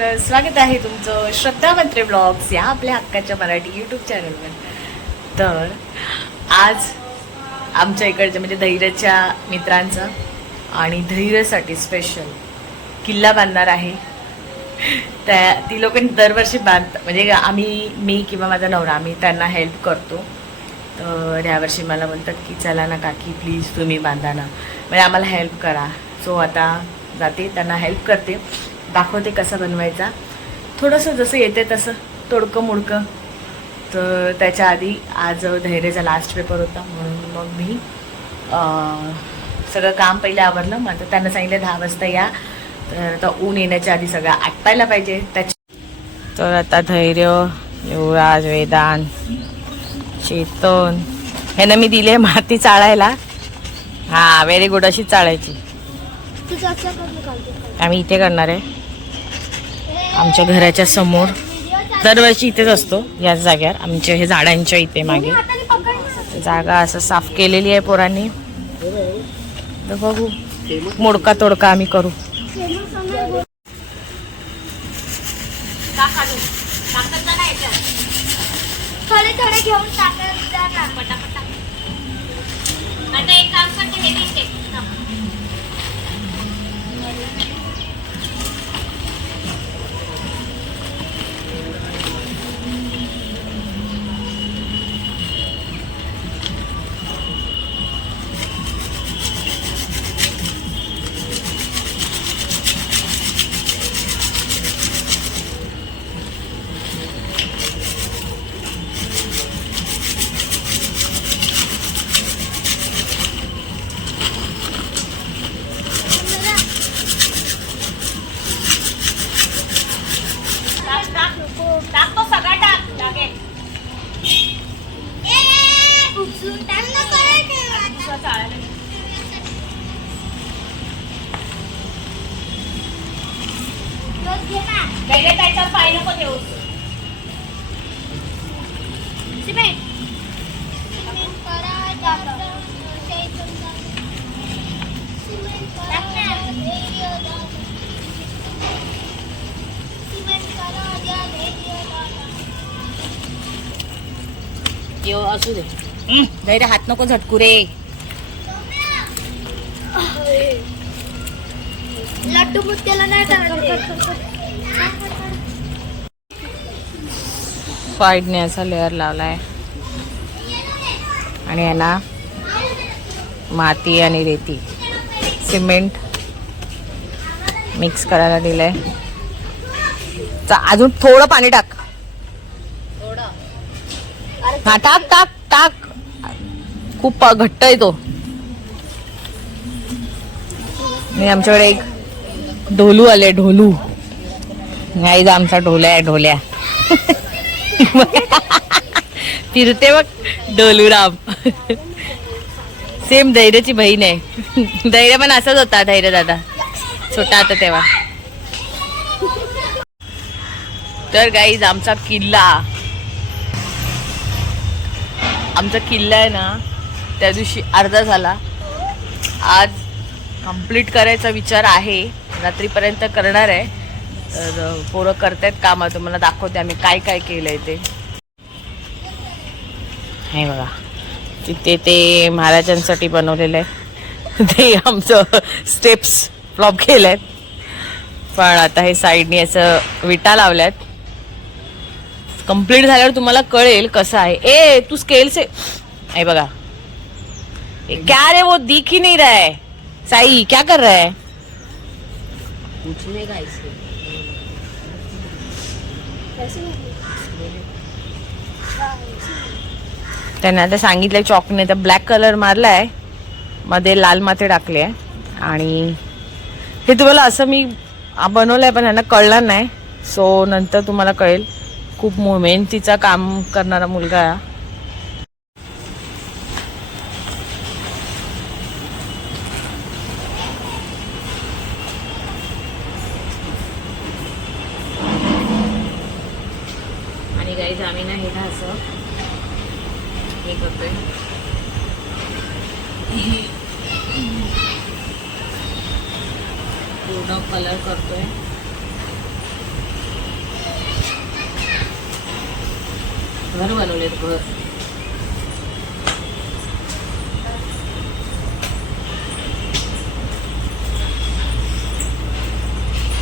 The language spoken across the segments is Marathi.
तर स्वागत आहे तुमचं श्रद्धा मंत्रे ब्लॉग्स या आपल्या हक्काच्या मराठी यूट्यूब चॅनलवर तर आज आमच्या इकडच्या म्हणजे धैर्यच्या मित्रांचा आणि धैर्यसाठी स्पेशल किल्ला बांधणार आहे. त्या ती लोक दरवर्षी बांध म्हणजे आम्ही मी किंवा माझा नवरा आम्ही त्यांना हेल्प करतो. तर यावर्षी मला म्हणतात की चला ना काकी प्लीज तुम्ही बांधा ना. म्हणजे आम्हाला हेल्प करा. सो आता जाते त्यांना हेल्प करते. दाखवते कसं बनवायचा. थोडंसं जसं येते तसं तोडकं मुडकं. तर त्याच्या आधी आज धैर्याचा लास्ट पेपर होता म्हणून मग मी सगळं काम पहिले आवरलं. मग आता त्यांना सांगितलं दहा वाजता या. तर आता ऊन येण्याच्या आधी सगळं आटपायला पाहिजे. त्याच्या तर आता धैर्य युवराज वेदांत चेतन. ह्यानं मी दिले माती चाळायला. हा व्हेरी गुड अशी चाळायची. आम्ही इथे करणार आहे. आमच्या घराच्या समोर दरवर्षी इथेच असतो याच जाग्यावर आमच्या हे झाडांच्या इथे मागे. जागा असं साफ केलेली आहे पोरांनी. तर बघू मोडका तोडका आम्ही करू. घेऊन असू दे. धैर्य हात नको झटकू रे. लट्टू मुत्याला नाही करायचं. फाडण्याचा लेअर लावलाय. आणि याला माती आणि रेती सिमेंट मिक्स करायला दिलंय. अजून थोडं पाणी टाक. हा टाक टाक. टाक. खूप घट्ट आहे तो. आणि आमच्याकडे एक ढोलू आले ढोलू. नाही आमचा ढोल्या आहे ढोल्या फिरते बघ डोलूराम सेम धैर्याची बहीण आहे. धैर्य पण असाच होता धैर्य दादा. छोटा होता तेव्हा. तर गाईज आमचा किल्ला. आमचा किल्ला आहे ना त्या दिवशी अर्धा झाला. आज कंप्लीट करायचा विचार आहे. रात्रीपर्यंत करणार आहे. तर अ, पोरं करतायत कामं तुम्हाला दाखवते आम्ही काय काय केलं आहे ते. हे बघा तिथे ते महाराजांसाठी बनवलेलं आहे. ते आमचं स्टेप्स फ्लॉप केलं आहेत पण आता हे साईडने याचं विटा लावल्यात. कंप्लीट झाल्यावर तुम्हाला कळेल कसं आहे. ए तू स्केल से हे बघा. क्या रे वो दिख ही नहीं रहा है. साई क्या कर रहा है? त्यांना आता सांगितलंय चॉकने तर ब्लॅक कलर मारलाय. मध्ये लाल माती टाकले आहे. आणि हे तुम्हाला असं मी बनवलंय पण ह्यांना कळलं नाही. सो नंतर तुम्हाला कळेल. खूप मो- मेहनतीचा काम करणारा मुलगा आहे आणि गाईज आम्ही ना हे असं हे करतोय. पूर्ण कलर करतोय. घर बनवलेत घर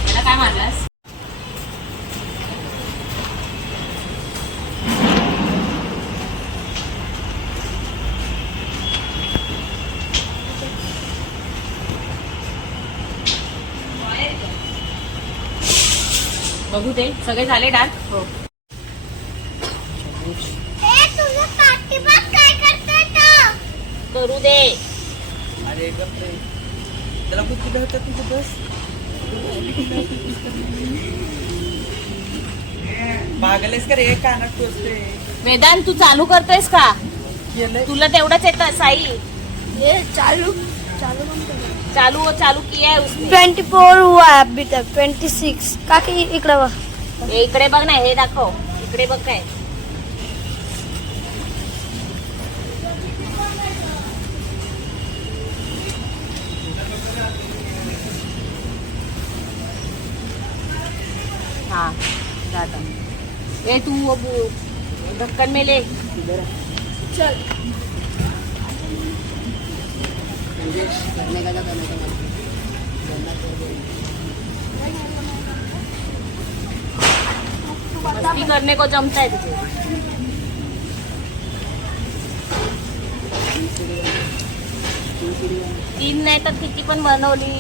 मला काय मारलास बघू ते सगळे झाले डान्स हो ए तुझं पाठीमाग काय करतोय तो करू दे. अरे त्याला होतात तुझं बस? पागलेस का रे कानात टोचते वेदांत तू चालू करतोयस का? केलंय. तुला तेवढंच येतं साई. ये चालू चालू चालू चालू किया है उसने. ट्वेंटी फोर हुआ है अभी तक ट्वेंटी सिक्स. काकी इकडे बघ. हे इकडे बघ ना हे दाखव. इकडे बघ काय हा जाता ए तू वो ढक्कन में ले। चल। मस्ती करने को जमता है तुझे। तीन नाही तर किती पण बनवली।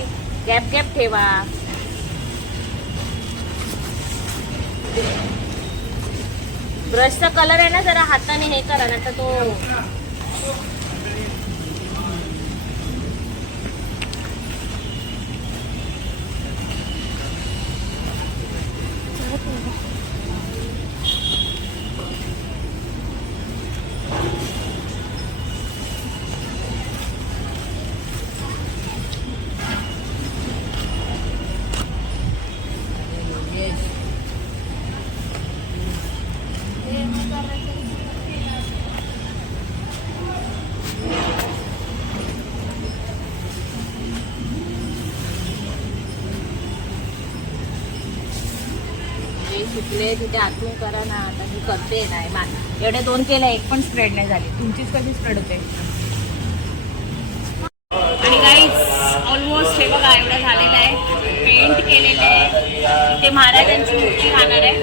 गॅप गॅप ठेवा। ब्रशचा कलर आहे ना जरा हाताने हे करा ना तर तो जे तिथे आतून करा ना आता मी करते नाही मान एवढे दोन केले एक पण स्प्रेड नाही झाली. तुमचीच कधी स्प्रेड होते? आणि काही ऑलमोस्ट हे बघा एवढं झालेलं आहे. पेंट केलेलं आहे. ते महाराजांची मूर्ती राहणार आहे.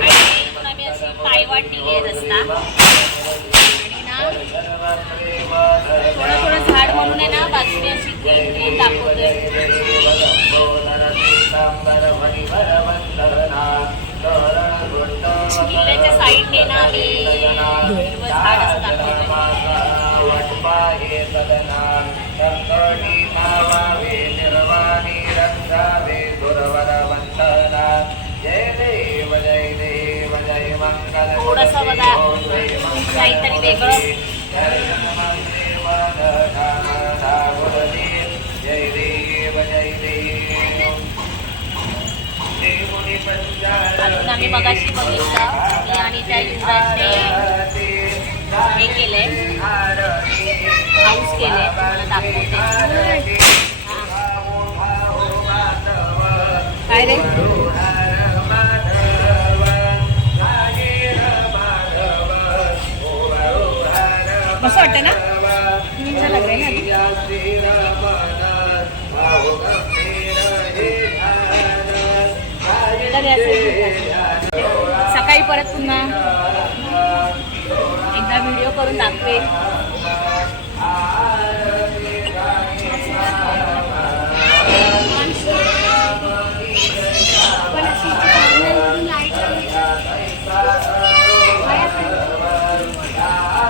आणि आम्ही अशी पायवाट घेत असता. आणि ना थोडं थोडं झाड म्हणून आहे ना बाजूने अशी ग्रीन किल्ल्याच्या साईडने ना आम्ही हिरवं झाड असं थोडंसं बघा काहीतरी वेगळं. अजून आम्ही मगाशी बघितलं. मी आणि त्या युवराजने हे केले हाऊस केले तुम्हाला दाखवते. काय रे? मस्त वाटतं ना? वगैरे सकाळी परत पुन्हा एकदा व्हिडिओ करून दाखवेल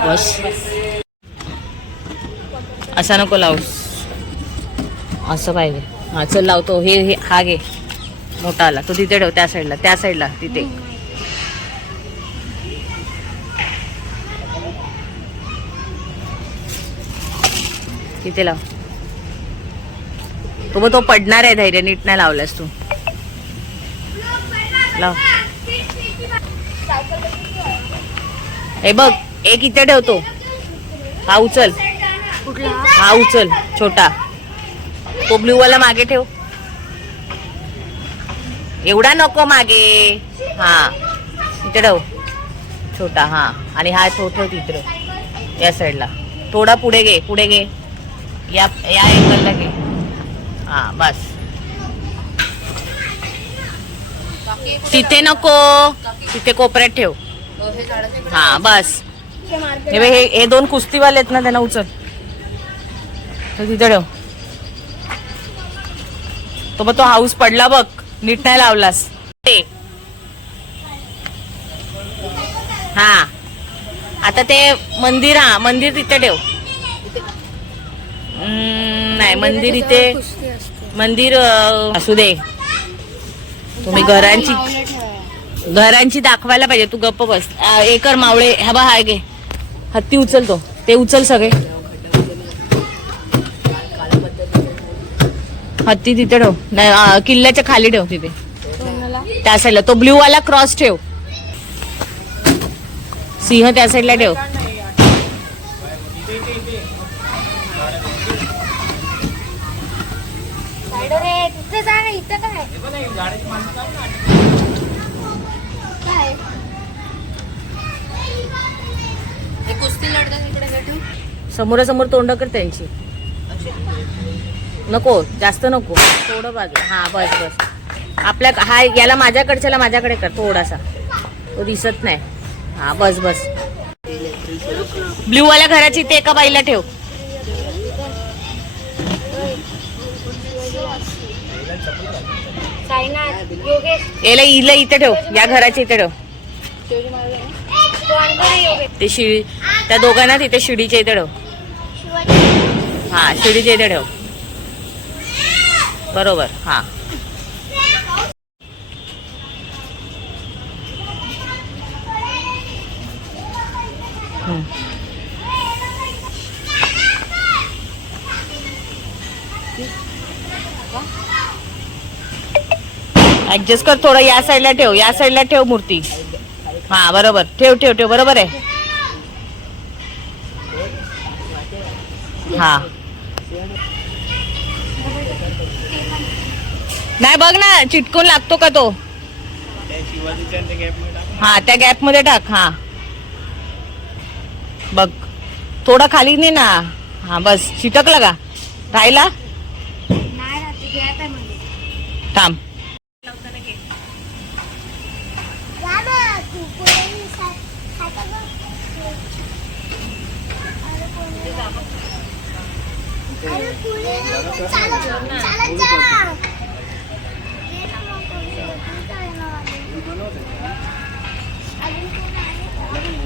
बस. असा नको लावूस. असं पाहिजे. हा चल लावतो. हे हे हा घे. मोठा आला. तो तिथे ठेव त्या साईडला त्या साईडला तिथे. तिथे लाव. तो मग तो पडणार आहे धैर्य नीट नाही लावलास तू. लाव. हे बघ एक इथे ठेवतो हा उचल. हा उचल छोटा. तो ब्ल्यू वाला मागे ठेव. एवढा नको मागे. हा. इकडं छोटा हा. आणि हा तो तिथं या साईडला थोडा पुढे घे पुढे घे. या या अँगलला घे. हा बस. तिथे नको. तिथे कोपऱ्यात ठेव. हा बस. हे हे हे दोन कुस्तीवाले आहेत ना त्यांना उचल. तर तिथे ठेव. तो मग तो हाऊस पडला बघ. नीट नाही लावलास. ते. हा. आता ते मंदिर हा मंदिर तिथे ठेव. नाही मंदिर इथे मंदिर असू दे. तुम्ही घरांची घरांची दाखवायला पाहिजे. तू गप्प बस. एकर मावळे. हा बा हाय गे हत्ती उचलतो. ते उचल सगळे. हत्ती तिथे ठेव. नाही अं, किल्ल्याच्या खाली ठेव तिथे. त्या साईडला तो ब्ल्यू वाला क्रॉस ठेव. सिंह त्या साईडला ठेव. रे तिथे जा ना इथं काय काय समोरासमोर तोंड कर त्यांची. नको जास्त नको. थोडं बाजू. हा बस बस. आपल्या हा याला माझ्याकडच्याला माझ्याकडे कर थोडासा. तो दिसत नाही. हा बस बस. ब्ल्यू वाल्या घराची ते एका बाईला ठेव. याला इला इथे ठेव. या घराची इथे ठेव. ते शिडी त्या दोघांना तिथे शिडीच्या इथे ठेव. हा शिडीच्या इथे ठेव. बरोबर. हा. ऍडजस्ट कर थोडं या साईडला ठेव या साईडला ठेव मूर्ती. हा बरोबर. ठेव ठेव ठेव बरोबर आहे. हा. नाही बघ ना चिटकून लागतो का तो? हा त्या गॅपमध्ये टाक हा. बघ थोडा खाली नाही ना. हा बस चिटकला का? राहिला? म्हणजे थांब. ना अरे पुढे चालत चालत जा ना ये ना मग कोणी लोकं जायला वाले. अजून कोण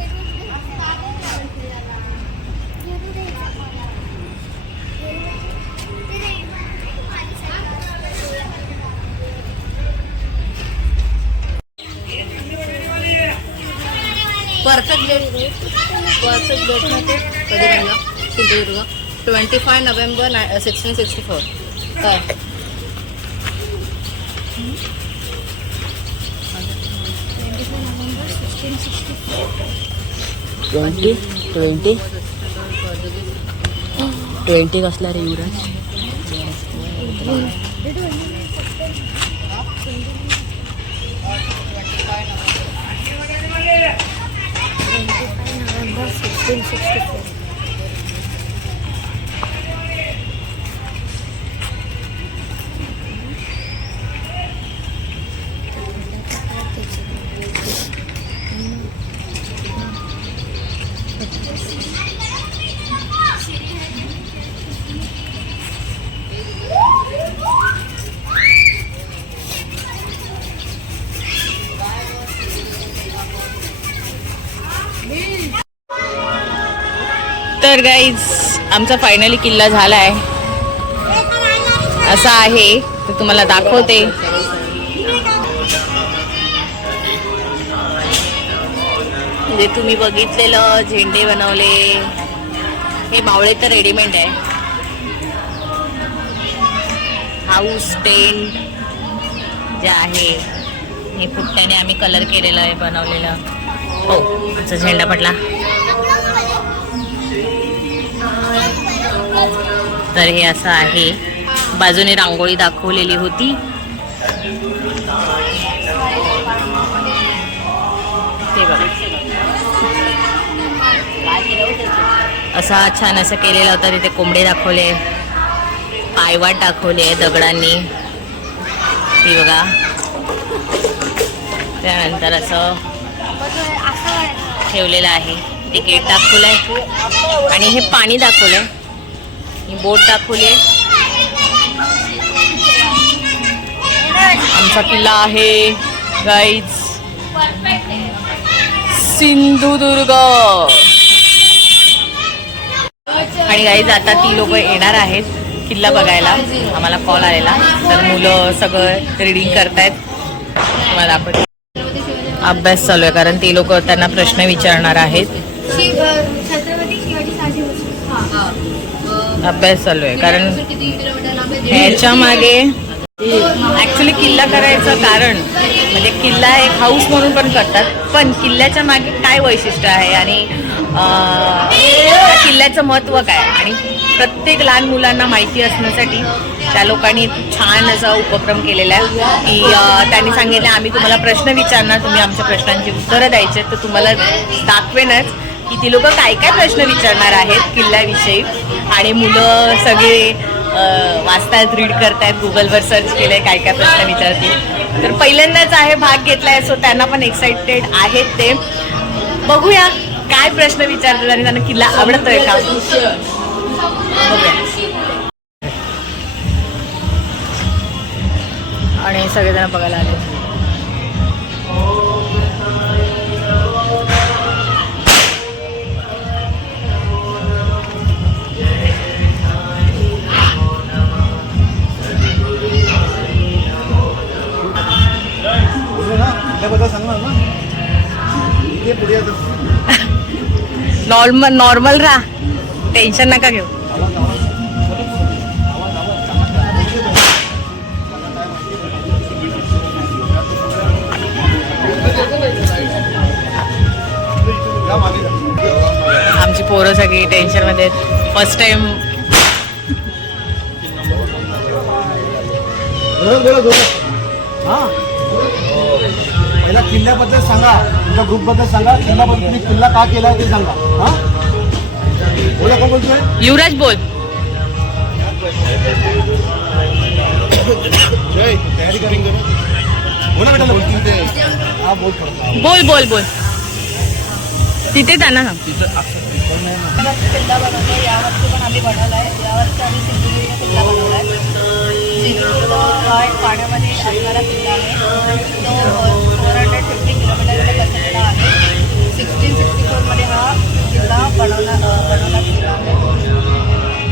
परफेक्ट डेट परफेक्ट डेट माहिती कधी बनला Sindhudurg twenty five November sixteen sixty four काय? Twenty twenty. ट्वेंटी कसला रे युवराज? 164. तर गाईज आमचा फायनली किल्ला झाला आहे असा आहे. तर तुम्हाला दाखवते. जे तुम्ही बघितलेलं झेंडे बनवले. हे मावळे तर रेडीमेड आहे. हाऊस टेंट जे आहे हे पुट्ट्याने आम्ही कलर केलेलं आहे बनवलेलं. हो आमचा झेंडा पडला. तर हे असं आहे. बाजूने रांगोळी दाखवलेली होती. ते बघा. असा छान असं केलेला होता. तिथे कोंबडे दाखवले. पायवाट दाखवले दगडांनी. ती बघा. त्यानंतर असं ठेवलेलं आहे. ते गेट दाखवलंय. आणि हे पाणी दाखवलंय. बोट दाखवली. आमचा किल्ला आहे गाईज सिंधुदुर्ग. आणि गाईज आता ती लोक येणार आहेत किल्ला बघायला. आम्हाला कॉल आलेला. तर मुलं सगळं रिडिंग करतायत. तुम्हाला दाखवते. अभ्यास चालू आहे कारण ते लोक त्यांना प्रश्न विचारणार आहेत. अभ्यास चालू आहे. कारण ह्याच्यामागे ॲक्च्युली ह्याच्या मागे किल्ला करायचं कारण म्हणजे किल्ला एक हाऊस म्हणून पण करतात पण किल्ल्याच्या मागे काय वैशिष्ट्य आहे आणि किल्ल्याचं महत्त्व काय? आणि प्रत्येक लहान मुलांना माहिती असण्यासाठी त्या लोकांनी छान असा उपक्रम केलेला आहे की त्यांनी सांगितलं आम्ही तुम्हाला प्रश्न विचारणार तुम्ही आमच्या प्रश्नांची उत्तरं द्यायचे तर तुम्हाला दाखवेनच. की ती लोक काय काय प्रश्न विचारणार आहेत किल्ल्याविषयी? आणि मुलं सगळे वाचतायत रीड करतायत गुगलवर सर्च केलंय काय काय प्रश्न विचारतील. तर पहिल्यांदाच आहे भाग घेतलाय सो त्यांना पण एक्साइटेड आहेत ते. बघूया काय प्रश्न विचारतात आणि त्यांना किल्ला आवडतोय का? आणि सगळेजण बघायला आले त्याबद्दल सांगणार ना? इथे पुढे येतं. नॉर्मल नॉर्मल राहा. टेन्शन नका घेऊ. आमची पोरं सगळी टेन्शनमध्ये फर्स्ट टाइम हा. पहिला किल्ल्याबद्दल सांगा. तुमच्या ग्रुपबद्दल सांगा. किल्ल्याबद्दल तुम्ही किल्ला का केला ते सांगा. हा? बोला कोण बोलतोय? युवराज बोल. जय. तयारी करेंगे बोला बेटा बोलतील ते हा बोल बोल. बोल बोल तिथे जाणार ना. किल्ला बनवतो यावर्षी पण आम्ही बनवला आहे. यावर्षी आम्ही सिंधुदुर्ग किल्ला बनवला आहे. सिंधुदुर्ग हा पाण्यामध्ये असणारा किल्ला आहे. तो फोर हंड्रेड फिफ्टी किलोमीटरमध्ये बसलेला आहे. सिक्स्टीन सिक्स्टी फोरमध्ये हा किल्ला बनवला बनवला गेला आहे.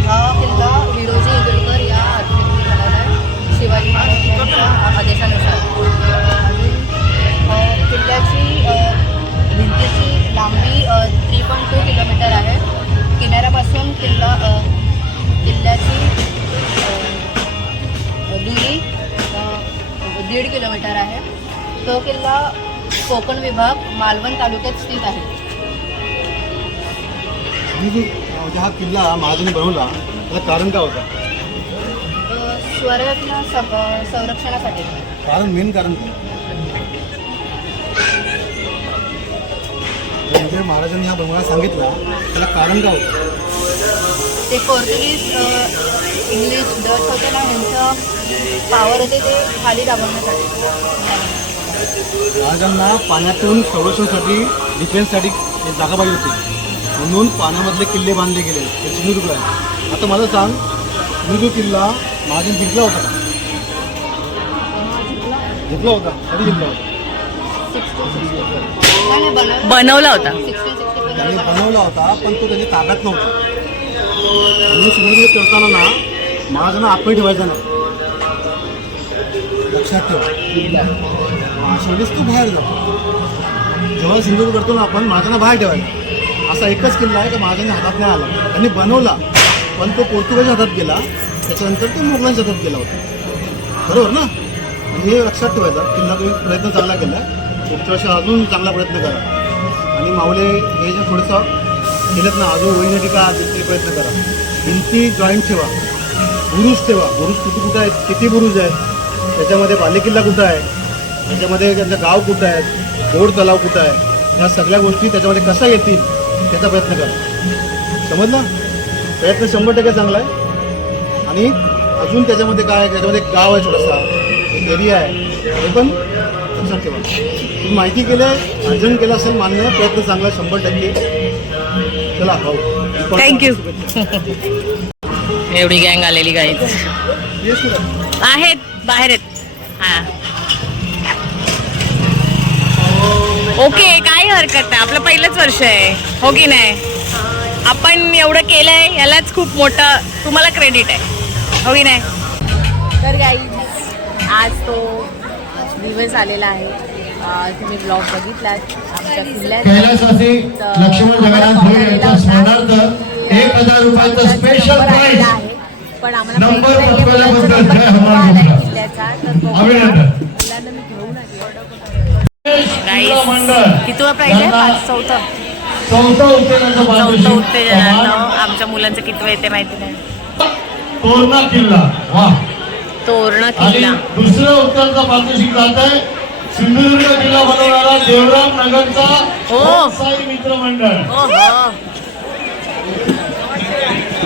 हा किल्ला हिरोजी इंदुरकर या आर्किटेक्टने बनवला आहे. शिवाजी महाराजांच्या आदेशानुसार कोकण विभाग मालवण तालुक्यात स्थित आहे. जो म्हणजे हा किल्ला महाराजांनी बनवला त्याला कारण काय होतं? अ, स्वराज्य सं- अ, संरक्षणासाठी. कारण मेन कारण काय? म्हणजे महाराजांनी हा बनवायला सांगितला त्याला कारण काय होतं? ते पोर्तुगीज अ, इंग्लिश डच होते ना ह्यांचं पावर होते ते खाली दाबवण्यासाठी. महाराजांना पाण्यातून संरक्षणासाठी डिफेन्ससाठी जागा पाहिजे होती. म्हणून पाण्यामधले किल्ले बांधले गेले. ते सिंधुदुर्ग आहे. आता मला सांग सिंधुदुर्ग किल्ला महाराजांनी जिंकला होता का? जिंकला होता. कधी जिंकला होता? बनवलं होता. त्यांनी बनवला होता पण तो त्यांच्या ताब्यात नव्हता. म्हणून सिंधुदुर्ग करताना ना महाराजांना आतमध्ये ठेवायचा नाही. लक्षात ठेव. अशावेळेस तू बाहेर जा. जेव्हा सिंधुदुर्ग करतो ना आपण महाराजांना बाहेर ठेवायला असा एकच किल्ला आहे का महाराजांनी हातात नाही आला. त्यांनी बनवला पण तो पोर्तुगालच्या हातात गेला. त्याच्यानंतर तो मुघलांच्या हातात गेला होता. बरोबर ना? म्हणजे हे लक्षात ठेवायचा किल्ला तुम्ही प्रयत्न चांगला केला पुढच्या वर्षी अजून चांगला प्रयत्न करा. आणि माऊले हे जे थोडंसं केलं ना अजून वहिनी का दुसरे प्रयत्न करा. भिंती जॉईंट ठेवा. बुरुज ठेवा. बुरुज कुठे कुठं आहेत? किती बुरुज आहेत? त्याच्यामध्ये बालेकिल्ला कुठं आहे? त्याच्यामध्ये त्यांचं गाव कुठं आहे? गोड तलाव कुठं आहे? या सगळ्या गोष्टी त्याच्यामध्ये कशा येतील? त्याचा प्रयत्न करा. समजलं? प्रयत्न शंभर टक्के चांगला आहे. आणि अजून त्याच्यामध्ये काय आहे? त्याच्यामध्ये एक गाव आहे छोटासा एक एरिया आहे. हे पण लक्षात ठेवा. तुम्ही माहिती केलं अर्जन केलं असेल मान्य प्रयत्न चांगला आहे, शंभर टक्के. चला भाऊ. You. एवढी गँग आलेली सुद्धा आहेत बाहेर आहेत. हा. ओके काही हरकत नाही. आपलं पहिलंच वर्ष आहे. हो की नाही? आपण एवढं केलंय यालाच खूप मोठं तुम्हाला क्रेडिट आहे. हो की नाही? तर गाई आज तो दिवस आलेला आहे. तुम्ही ब्लॉग बघितलात. आमच्या किल्ल्यात. एक हजार रुपयाचं स्पेशल प्राइज पण आम्हाला नंबर माहिती कितवा प्राईज आहे पाच चौथा. चौथा सन्मान. आमच्या मुलांचं कितवं येते माहिती नाही. तोरणा किल्ला. तोरण किल्ला. दुसरं उत्तरचं पारितोषिक जात आहे. सिंधुदुर्ग जिल्हा बनवणारा देवराम नगरचा हो. साई मित्र मंडळ ओहो.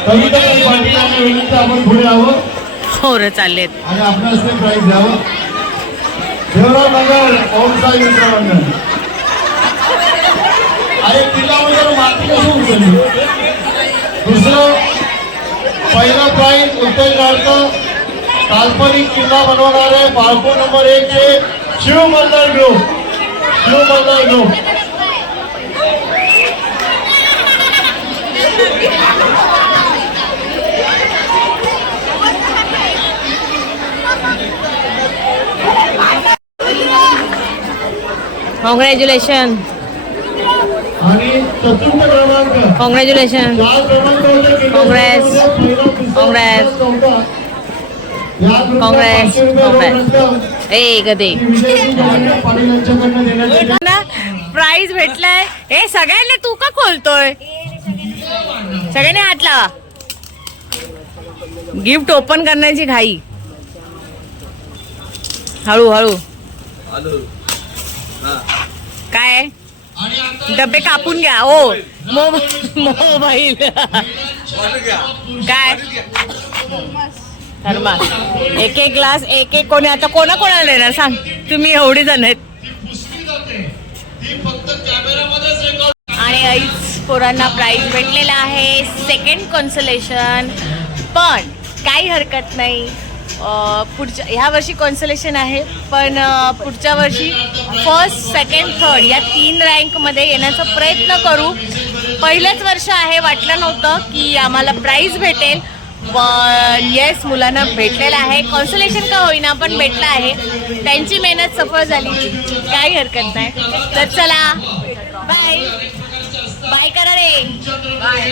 कविता पाटील यांना विनंती आपण पुढे यावं. खोरं चाललेत. आणि आपणास ते प्राईज द्यावं. नगर पाऊसा साई मित्र मंडळ अरे किल्ल्यामध्ये माती कशी उचलली? दुसरं पहिलं प्राईज उत्तेजनार्थ काल्पनिक किल्ला बनवणारे बाळको नंबर एक हे Shivmandir group. Shivmandir group congratulation आणि चतुर्थ क्रमांक कॉंग्रॅच्युलेशन चार क्रमांक होते किल्ल्यामध्ये. Congrats. पहिला, दुसरा, Congrats. तिसरा, चौथा. या ग्रुपला Congrats. पाचशे रुपये रोख Congrats. रक्कम ए. ना प्राइज भेटलाय. ए सगळ्यांनी तू का खोलतोय? सगळ्यांनी हात लावा. गिफ्ट ओपन करण्याची घाई. हळू हळू. काय? डबे कापून घ्या. हो. ओ मोबाईल. काय? थर्मा एक एक ग्लास एक एक कोणी आता कोणा कोणाला देणार? सांग. तुम्ही एवढी जण आहेत. आणि आईच पोरांना प्राईज भेटलेला आहे. सेकंड कॉन्सलेशन पण काही हरकत नाही. पुढच्या ह्या वर्षी कॉन्सलेशन आहे पण पुढच्या वर्षी फर्स्ट सेकंड थर्ड या तीन रँकमध्ये येण्याचा प्रयत्न करू. पहिलंच वर्ष आहे वाटलं नव्हतं की आम्हाला प्राईज भेटेल. पण येस मुलांना भेटलेलं आहे. कॉन्सलेशन का होईना पण भेटलं आहे. त्यांची मेहनत सफळ झाली. काही हरकत नाही. तर चला बाय बाय करा रे. बाय